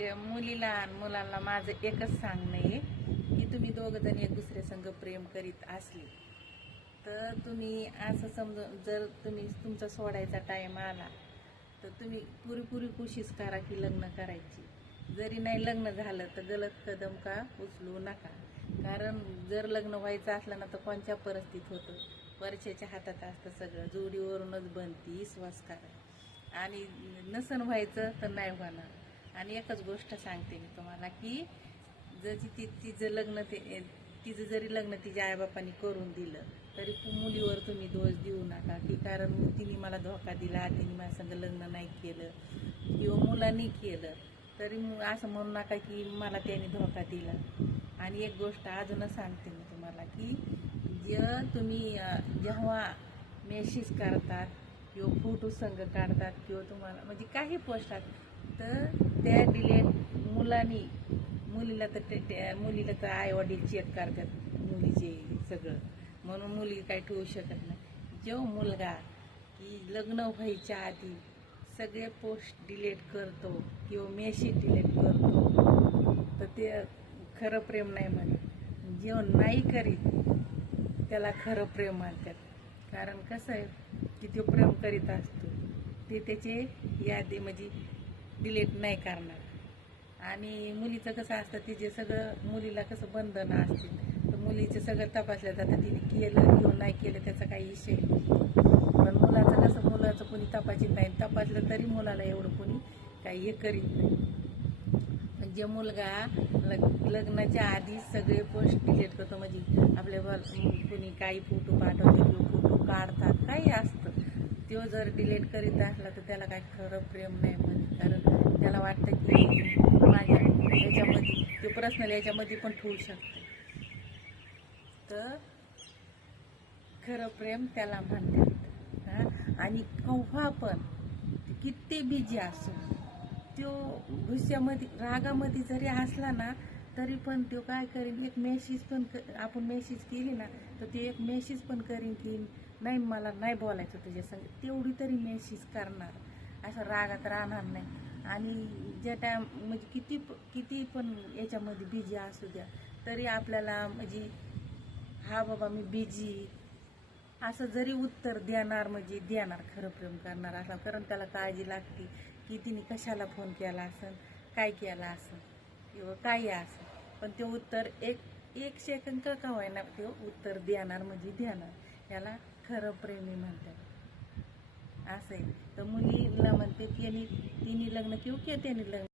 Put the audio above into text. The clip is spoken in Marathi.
मुलीला आणि मुलांना माझं एकच सांगणं आहे की तुम्ही दोघ जण एक दुसरे संग प्रेम करीत असले तर तुम्ही असं समजून, जर तुम्ही तुमचा सोडायचा टाइम आला तर तुम्ही पुरी कोशिश करा की लग्न करायची. जरी नाही लग्न झालं तर गलत कदम का उचलू नका. कारण जर लग्न व्हायचं असलं ना तर कोणत्या परिस्थितीत होतं, वरच्याच्या हातात असतं सगळं. जोडीवरूनच बनती, विश्वास करा. आणि नसन व्हायचं तर नाही होणार. आणि एकच गोष्ट सांगते मी तुम्हाला की जर तिचं लग्न तिचं जरी लग्न तिच्या आईबापांनी करून दिलं तरी मुलीवर तुम्ही दोष देऊ नका की कारण तिने मला धोका दिला, तिने माझ्या संग लग्न नाही केलं किंवा मुलांनी केलं तरी असं म्हणू नका की मला त्याने धोका दिला. आणि एक गोष्ट अजूनच सांगते मी तुम्हाला की तुम्ही जेव्हा मेसेज करतात किंवा फोटो संग काढतात किंवा तुम्हाला म्हणजे काही पोस्टात तर त्या डिलेट मुलीला तर आई वडील चेक करतात मुलीचे सगळं, म्हणून मुली काही ठेवू शकत नाही. जो मुलगा की लग्न व्हायच्या आधी सगळे पोस्ट डिलीट करतो किंवा मेसेज डिलीट करतो तर ते खरं प्रेम नाही म्हणत. जो नाही करीत त्याला खरं प्रेम म्हणतात. कारण कसं आहे की तो प्रेम करीत असतो ते त्याचे यादी म्हणजे डिलीट नाही करणार. आणि मुलीचं कसं असतं तिचे सगळं, मुलीला कसं बंधनं असतील तर मुलीचं सगळं तपासलं जातं, तिने केलं किंवा नाही केलं त्याचा काही विषय नाही. पण मुलाचं कसं, मुलाचं कोणी तपासित नाही, तपासलं तरी मुलाला एवढं कोणी काही हे करीत नाही. जे मुलगा लग्नाच्या आधी सगळे पोस्ट डिलीट करतो म्हणजे आपल्या कोणी काही फोटो पाठवते किंवा फोटो काढतात काही असतं, तो जर डिलीट करीत असला तर त्याला काही खरं प्रेम नाही म्हणत. कारण त्याला वाटतं की माझ्या याच्यामध्ये तो पर्सनल याच्यामध्ये पण ठेवू शकतो, तर खरं प्रेम त्याला म्हणतात. आणि केव्हा पण किती बिजी असो तो गुस्स्यामध्ये रागामध्ये जरी असला ना तरी पण तो काय करीन, एक मेसेज पण आपण मेसेज केली ना तर ते एक मेसेज पण करीन की नाही मला नाही बोलायचं तुझ्या संग, तेवढी तरी मेसेज करणार, असं रागात राहणार नाही. आणि ज्या टाइम म्हणजे किती पण याच्यामध्ये बिझी असू द्या तरी आपल्याला म्हणजे हा बाबा मी बिझी असं जरी उत्तर देणार म्हणजे देणार, खरं प्रेम करणार असं. कारण त्याला काळजी लागते की तिने कशाला फोन केला असेल, काय केला असेल किंवा काही असेल, पण ते उत्तर एक सेकंद का होईना ते उत्तर देणार म्हणजे देणार. याला खरं प्रेमी म्हणतात. असं आहे. तर मुलीला म्हणते तिने लग्न किंवा त्याने लग्न